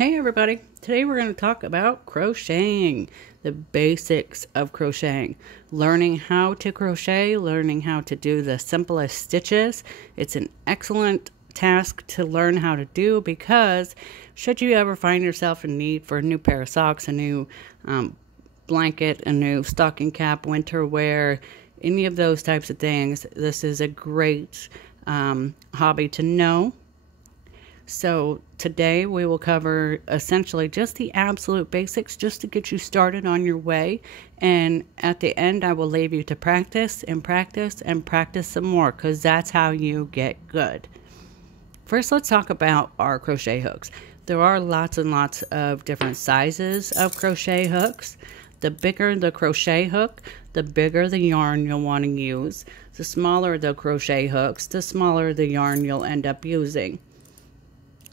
Hey everybody, today we're going to talk about crocheting, the basics of crocheting, learning how to crochet, learning how to do the simplest stitches. It's an excellent task to learn how to do because should you ever find yourself in need for a new pair of socks, a new blanket, a new stocking cap, winter wear, any of those types of things, this is a great hobby to know. So today we will cover essentially just the absolute basics just to get you started on your way. And at the end, I will leave you to practice and practice and practice some more because that's how you get good. First, let's talk about our crochet hooks. There are lots and lots of different sizes of crochet hooks. The bigger the crochet hook, the bigger the yarn you'll want to use. The smaller the crochet hooks, the smaller the yarn you'll end up using.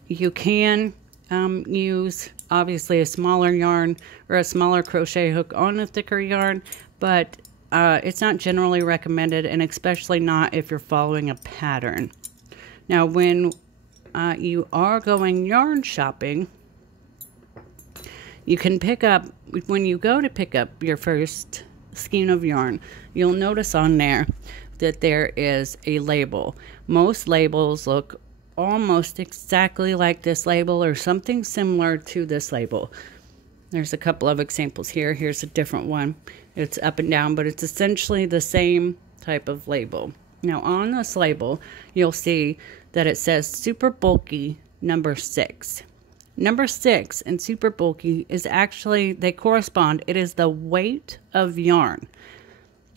You can use obviously a smaller yarn or a smaller crochet hook on a thicker yarn, but it's not generally recommended, and especially not if you're following a pattern. Now, when you are going yarn shopping, you can pick up, when you go to pick up your first skein of yarn, you'll notice on there that there is a label. Most labels look almost exactly like this label or something similar to this label. There's a couple of examples here. Here's a different one. It's up and down, but it's essentially the same type of label. Now on this label, you'll see that it says super bulky number 6. Number 6 and super bulky is actually, they correspond. It is the weight of yarn.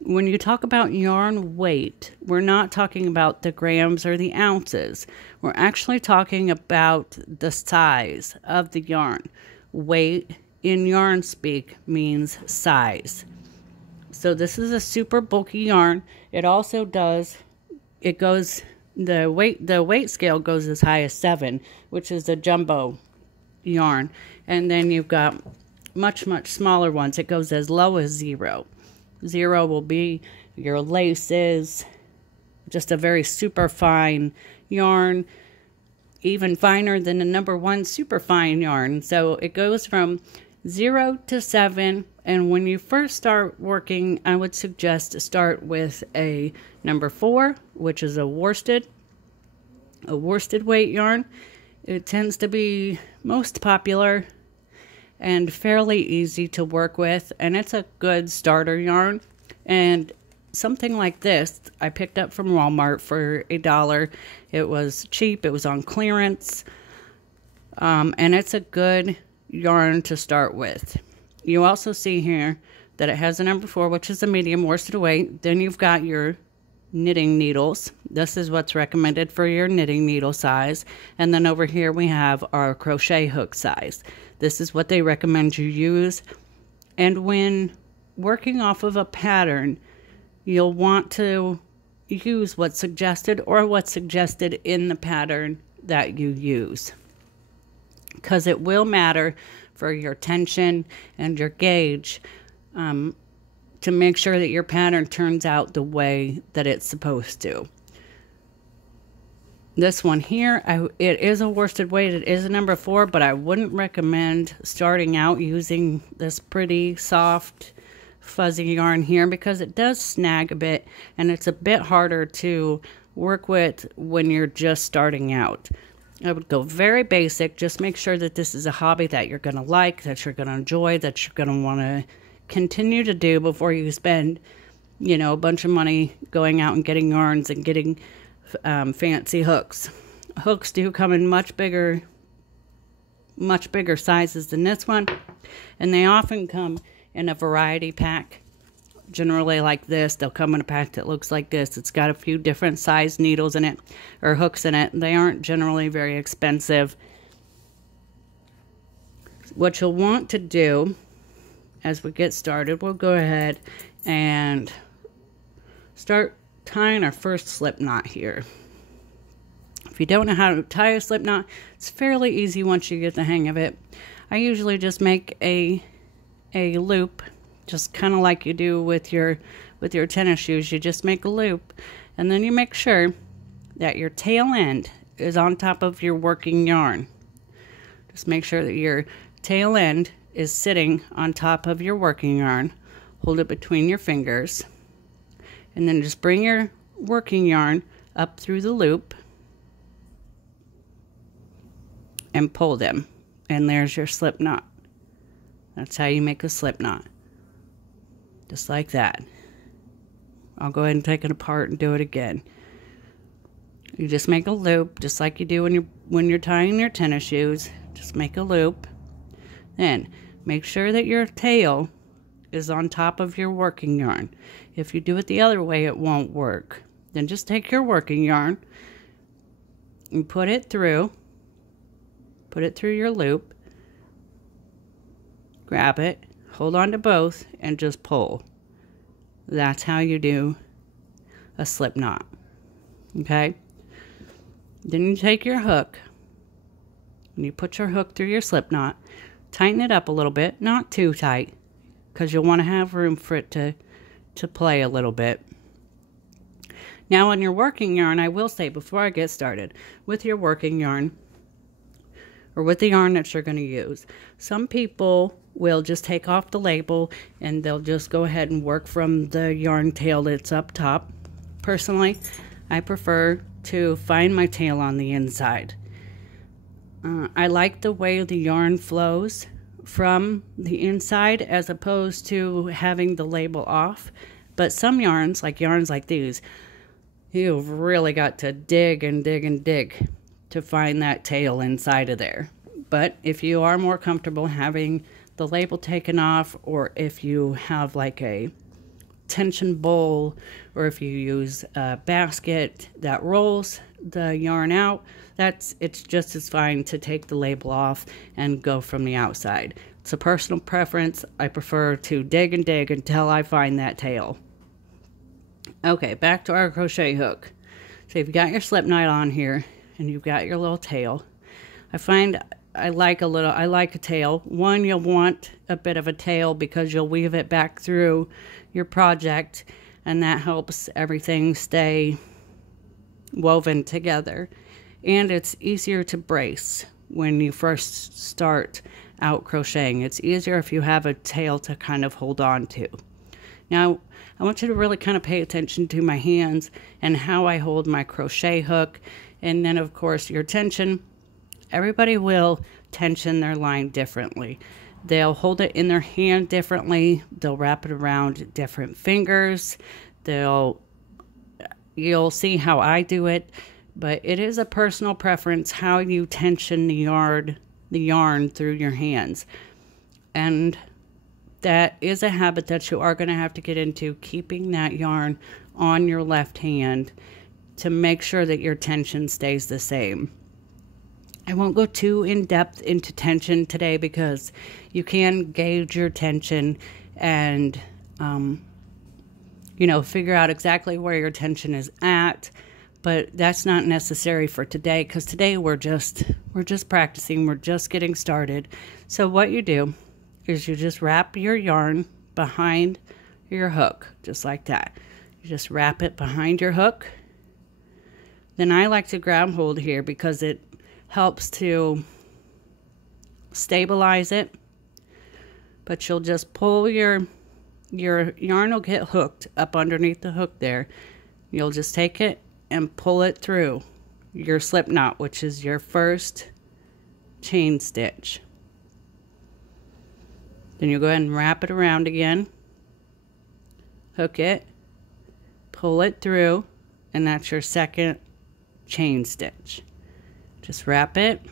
When you talk about yarn weight, we're not talking about the grams or the ounces. We're actually talking about the size of the yarn. Weight in yarn speak means size. So this is a super bulky yarn. It also does, it goes, the weight scale goes as high as 7, which is a jumbo yarn. And then you've got much, much smaller ones. It goes as low as 0. 0 will be your laces, just a very super fine yarn, even finer than the number 1 super fine yarn. So it goes from 0 to 7, and when you first start working, I would suggest to start with a number 4, which is a worsted weight yarn. It tends to be most popular and fairly easy to work with, and it's a good starter yarn. And something like this I picked up from Walmart for $1. It was cheap, it was on clearance, and it's a good yarn to start with. You also see here that it has a number 4, which is a medium worsted weight. Then you've got your knitting needles. This is what's recommended for your knitting needle size. And then over here we have our crochet hook size. This is what they recommend you use. And when working off of a pattern, you'll want to use what's suggested or what's suggested in the pattern that you use, because it will matter for your tension and your gauge to make sure that your pattern turns out the way that it's supposed to. This one here, it is a worsted weight. It is a number 4, but I wouldn't recommend starting out using this pretty soft, fuzzy yarn here because it does snag a bit and it's a bit harder to work with when you're just starting out. I would go very basic. Just make sure that this is a hobby that you're going to like, that you're going to enjoy, that you're going to want to continue to do before you spend, you know, a bunch of money going out and getting yarns and getting fancy hooks. Hooks do come in much bigger sizes than this one, and they often come in a variety pack. Generally like this, they'll come in a pack that looks like this. It's got a few different size needles in it or hooks in it. They aren't generally very expensive. What you'll want to do as we get started, we'll go ahead and start tying our first slip knot here. If you don't know how to tie a slip knot, it's fairly easy once you get the hang of it. I usually just make a loop, just kind of like you do with your tennis shoes. You just make a loop, and then you make sure that your tail end is on top of your working yarn. Just make sure that your tail end is sitting on top of your working yarn. Hold it between your fingers. And then just bring your working yarn up through the loop and pull them. And there's your slip knot. That's how you make a slip knot. Just like that. I'll go ahead and take it apart and do it again. You just make a loop, just like you do when you're tying your tennis shoes. Just make a loop. Then make sure that your tail is on top of your working yarn. If you do it the other way, it won't work. Then just take your working yarn and put it through your loop. Grab it, hold on to both, and just pull. That's how you do a slip knot. Okay? Then you take your hook and you put your hook through your slip knot. Tighten it up a little bit, not too tight, because you'll want to have room for it to play a little bit. Now on your working yarn, I will say before I get started, with your working yarn, or with the yarn that you're going to use, some people will just take off the label and they'll just go ahead and work from the yarn tail that's up top. Personally, I prefer to find my tail on the inside. I like the way the yarn flows from the inside as opposed to having the label off. But some yarns like these, you've really got to dig and dig and dig to find that tail inside of there. But if you are more comfortable having the label taken off, or if you have like a tension bowl, or if you use a basket that rolls the yarn out, it's just as fine to take the label off and go from the outside. It's a personal preference. I prefer to dig and dig until I find that tail. Okay, back to our crochet hook. So you've got your slip knot on here and you've got your little tail. I like a tail. One, you'll want a bit of a tail because you'll weave it back through your project, and that helps everything stay woven together. And it's easier to brace when you first start out crocheting. It's easier if you have a tail to kind of hold on to. Now, I want you to really kind of pay attention to my hands and how I hold my crochet hook. And then, of course, your tension. Everybody will tension their line differently. They'll hold it in their hand differently. They'll wrap it around different fingers. You'll see how I do it, but it is a personal preference how you tension the yarn through your hands. And that is a habit that you are going to have to get into, keeping that yarn on your left hand to make sure that your tension stays the same. I won't go too in depth into tension today because you can gauge your tension and, figure out exactly where your tension is at. But that's not necessary for today because today we're just practicing. We're just getting started. So what you do is you just wrap your yarn behind your hook, just like that. You just wrap it behind your hook. Then I like to grab hold here because it helps to stabilize it. But you'll just pull your yarn will get hooked up underneath the hook there. You'll just take it and pull it through your slip knot, which is your first chain stitch. Then you'll go ahead and wrap it around again, hook it, pull it through, and that's your second chain stitch. Just wrap it,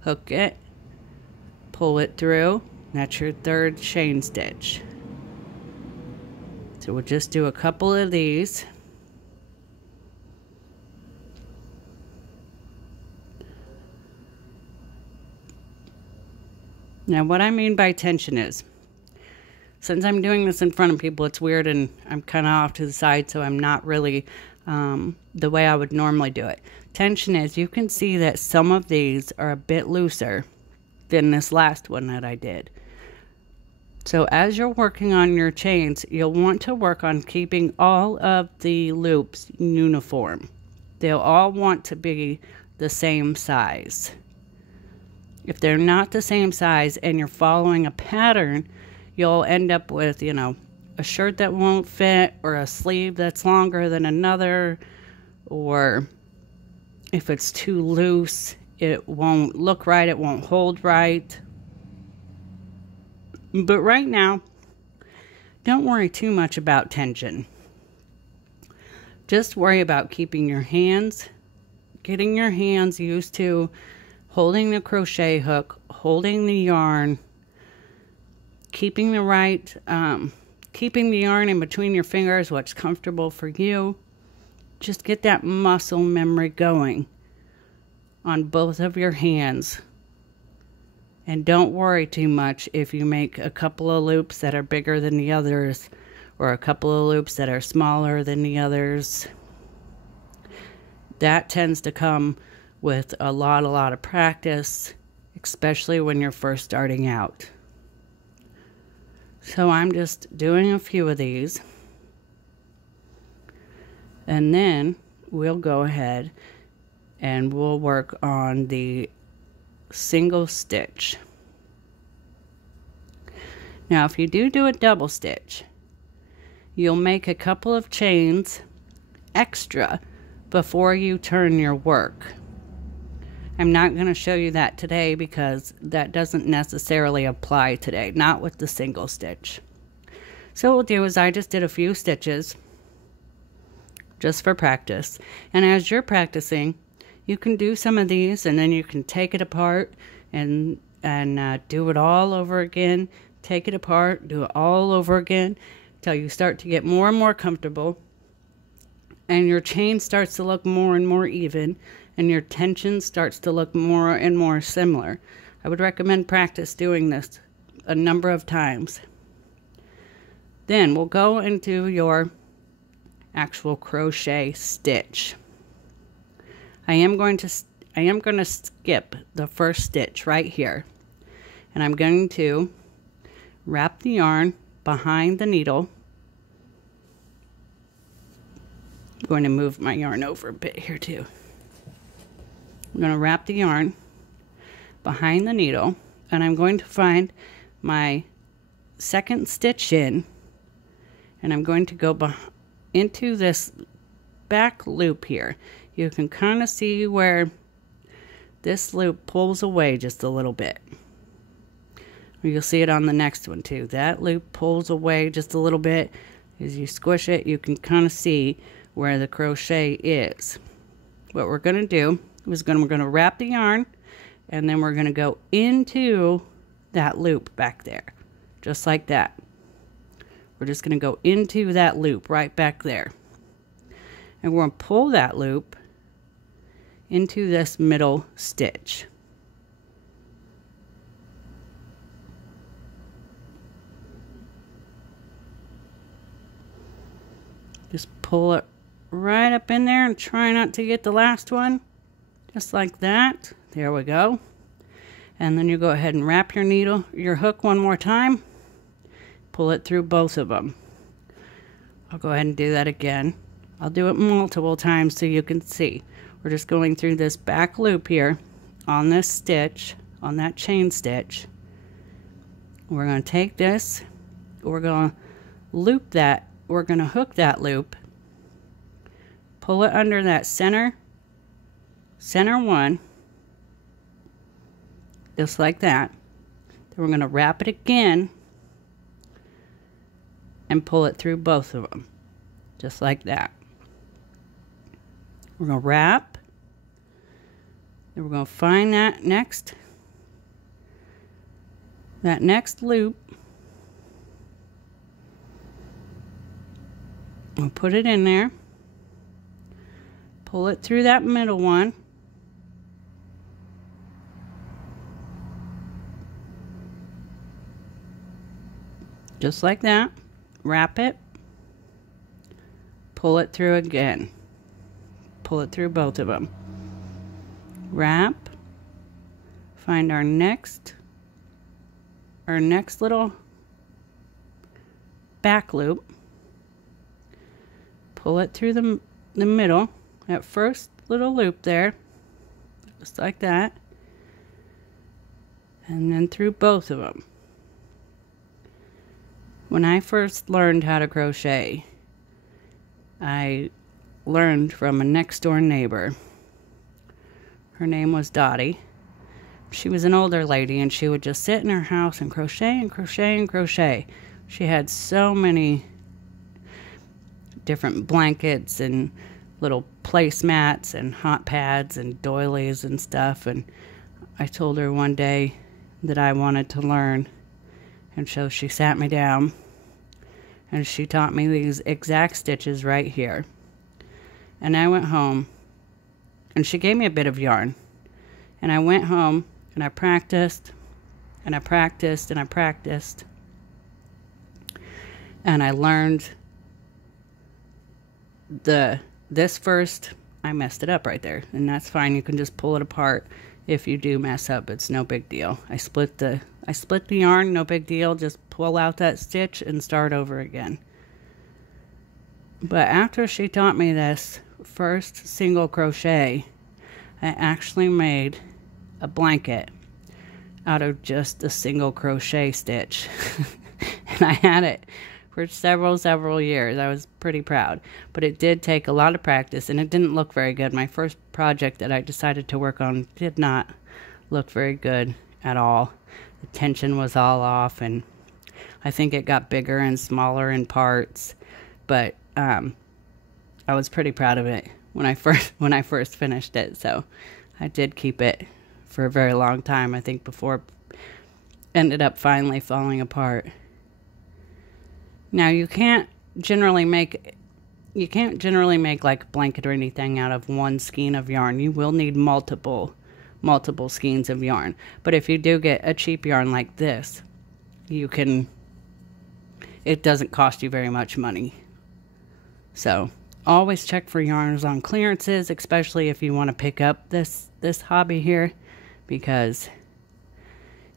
hook it, pull it through, and that's your third chain stitch. So we'll just do a couple of these. Now what I mean by tension is, since I'm doing this in front of people, it's weird and I'm kind of off to the side, so I'm not really the way I would normally do it. Tension is, you can see that some of these are a bit looser than this last one that I did. So as you're working on your chains, you'll want to work on keeping all of the loops uniform. They'll all want to be the same size. If they're not the same size and you're following a pattern, you'll end up with, you know, a shirt that won't fit, or a sleeve that's longer than another, or if it's too loose, it won't look right, it won't hold right. But right now, don't worry too much about tension. Just worry about keeping your hands, getting your hands used to holding the crochet hook, holding the yarn, keeping the yarn in between your fingers, what's comfortable for you. Just get that muscle memory going on both of your hands. And don't worry too much if you make a couple of loops that are bigger than the others, or a couple of loops that are smaller than the others. That tends to come with a lot of practice, especially when you're first starting out. So I'm just doing a few of these, and then we'll go ahead and we'll work on the single stitch. Now if you do a double stitch, you'll make a couple of chains extra before you turn your work. I'm not going to show you that today because that doesn't necessarily apply today, not with the single stitch. So what we'll do is I just did a few stitches just for practice, and as you're practicing, you can do some of these and then you can take it apart and do it all over again. Take it apart, do it all over again till you start to get more and more comfortable, and your chain starts to look more and more even, and your tension starts to look more and more similar. I would recommend practice doing this a number of times. Then we'll go into your actual crochet stitch. I am going to skip the first stitch right here, and I'm going to wrap the yarn behind the needle. I'm going to move my yarn over a bit here too. I'm going to wrap the yarn behind the needle, and I'm going to find my second stitch in, and I'm going to go into this back loop here. You can kind of see where this loop pulls away just a little bit. You'll see it on the next one too. That loop pulls away just a little bit. As you squish it, you can kind of see where the crochet is. What we're going to do is we're going to wrap the yarn, and then we're going to go into that loop back there, just like that. We're just going to go into that loop right back there, and we're going to pull that loop into this middle stitch. Just pull it right up in there and try not to get the last one. Just like that. There we go. And then you go ahead and wrap your hook one more time. Pull it through both of them. I'll go ahead and do that again. I'll do it multiple times so you can see. We're just going through this back loop here on this stitch, on that chain stitch. We're going to take this, we're going to loop that, we're going to hook that loop, pull it under that center one, just like that. Then we're going to wrap it again and pull it through both of them, just like that. We're going to wrap, then we're going to find that next loop. We'll put it in there, pull it through that middle one, just like that. Wrap it, pull it through again, pull it through both of them, wrap, find our next little back loop, pull it through the middle, that first little loop there, just like that, and then through both of them. When I first learned how to crochet, I learned from a next door neighbor. Her name was Dottie. She was an older lady, and she would just sit in her house and crochet and crochet and crochet. She had so many different blankets and little placemats and hot pads and doilies and stuff, and I told her one day that I wanted to learn, and so she sat me down and she taught me these exact stitches right here. And I went home, and she gave me a bit of yarn, and I went home and I practiced and I practiced and I practiced, and I learned this first. I messed it up right there, and that's fine. You can just pull it apart if you do mess up. It's no big deal. I split the yarn, no big deal. Just pull out that stitch and start over again. But after she taught me this first single crochet, I actually made a blanket out of just a single crochet stitch. And I had it for several years. I was pretty proud, but it did take a lot of practice, and it didn't look very good. My first project that I decided to work on did not look very good at all. The tension was all off, and I think it got bigger and smaller in parts, but I was pretty proud of it when I first finished it. So I did keep it for a very long time, I think, before it ended up finally falling apart. Now, you can't generally make like a blanket or anything out of one skein of yarn. You will need multiple skeins of yarn. But if you do get a cheap yarn like this, it doesn't cost you very much money. So always check for yarns on clearances, especially if you want to pick up this hobby here, because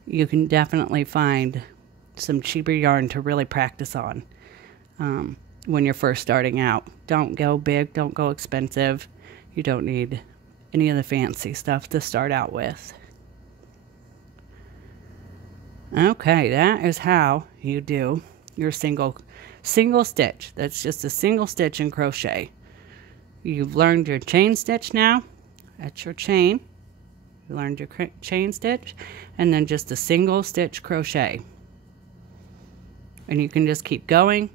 you can definitely find some cheaper yarn to really practice on when you're first starting out. Don't go big, don't go expensive. You don't need any of the fancy stuff to start out with. Okay, that is how you do your single stitch. That's just a single stitch in crochet. You've learned your chain stitch now. That's your chain. You learned your chain stitch, and then just a single stitch crochet. And you can just keep going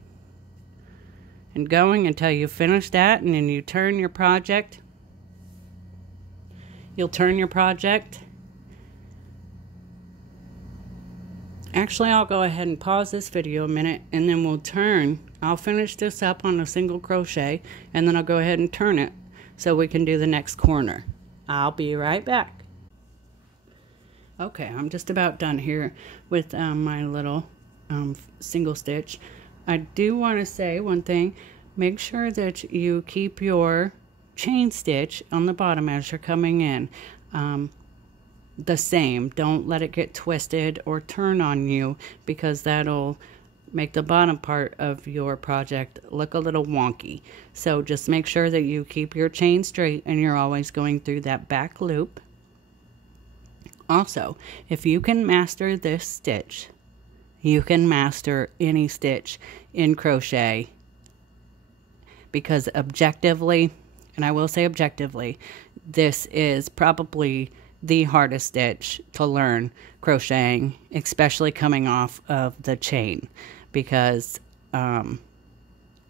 and going until you finish that, and then you turn your project. You'll turn your project. Actually, I'll go ahead and pause this video a minute, and then we'll turn. I'll finish this up on a single crochet, and then I'll go ahead and turn it so we can do the next corner. I'll be right back. Okay, I'm just about done here with my little single stitch. I do want to say one thing. Make sure that you keep your chain stitch on the bottom as you're coming in the same. Don't let it get twisted or turn on you, because that'll make the bottom part of your project look a little wonky. So just make sure that you keep your chain straight and you're always going through that back loop. Also, if you can master this stitch, you can master any stitch in crochet, because objectively, and I will say objectively, this is probably the hardest stitch to learn crocheting, especially coming off of the chain, because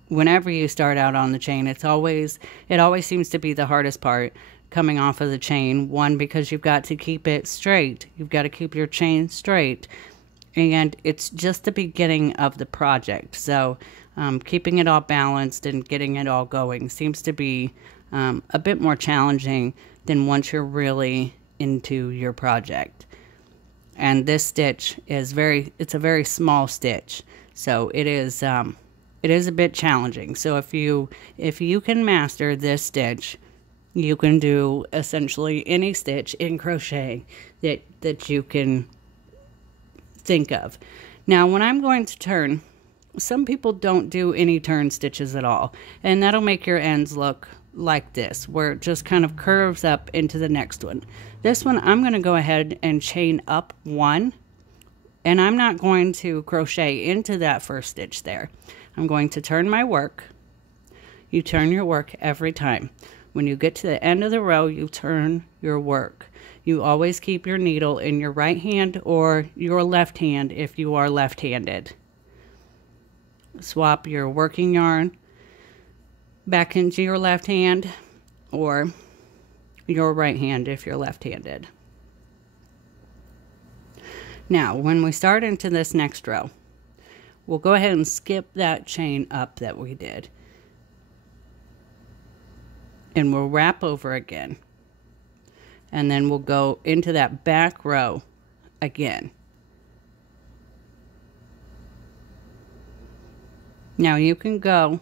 whenever you start out on the chain, it always seems to be the hardest part, coming off of the chain. One, because you've got to keep it straight. You've got to keep your chain straight. And it's just the beginning of the project. So keeping it all balanced and getting it all going seems to be a bit more challenging than once you're really into your project. And this stitch is it's a very small stitch. So it is a bit challenging. So if you can master this stitch, you can do essentially any stitch in crochet that you can think of. Now, when I'm going to turn, some people don't do any turn stitches at all, and that'll make your ends look like this, where it just kind of curves up into the next one. This one, I'm going to go ahead and chain up 1, and I'm not going to crochet into that first stitch there. I'm going to turn my work. You turn your work every time. When you get to the end of the row, you turn your work. You always keep your needle in your right hand or your left hand if you are left-handed. Swap your working yarn back into your left hand or your right hand if you're left-handed. Now, when we start into this next row, we'll go ahead and skip that chain up that we did. And we'll wrap over again. And then we'll go into that back row again. Now you can go,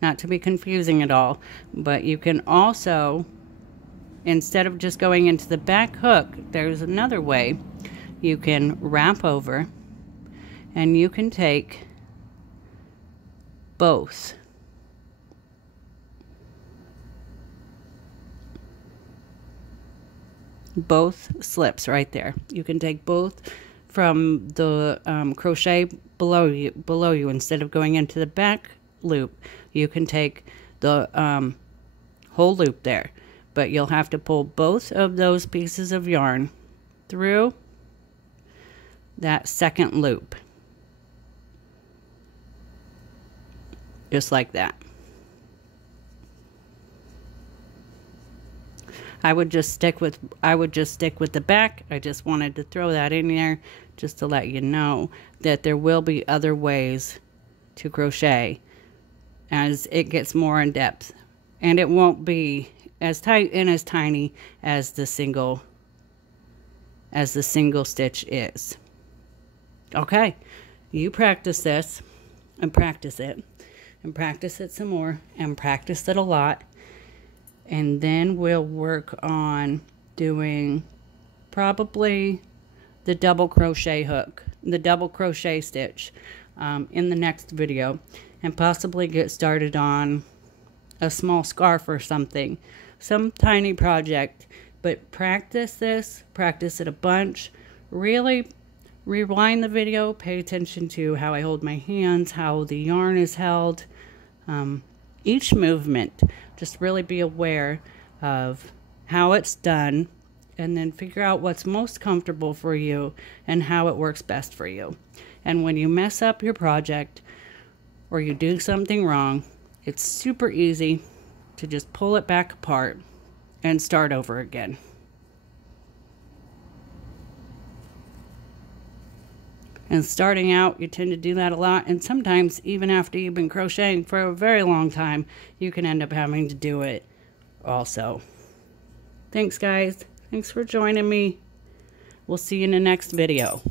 not to be confusing at all, but you can also, instead of just going into the back hook, there's another way. You can wrap over and you can take both. Both slips right there. You can take both from the crochet below you instead of going into the back loop. You can take the whole loop there, but you'll have to pull both of those pieces of yarn through that second loop, just like that. I would just stick with the back. I just wanted to throw that in there just to let you know that there will be other ways to crochet as it gets more in depth, and it won't be as tight and as tiny as the single stitch is. Okay, you practice this and practice it and practice it some more and practice it a lot. And then we'll work on doing probably the double crochet hook, the double crochet stitch in the next video, and possibly get started on a small scarf or something, some tiny project. But practice this, practice it a bunch. Really rewind the video, pay attention to how I hold my hands, how the yarn is held, each movement. Just really be aware of how it's done, and then figure out what's most comfortable for you and how it works best for you. And when you mess up your project or you do something wrong, it's super easy to just pull it back apart and start over again. And starting out, you tend to do that a lot, and sometimes even after you've been crocheting for a very long time, you can end up having to do it also. Thanks, guys. Thanks for joining me. We'll see you in the next video.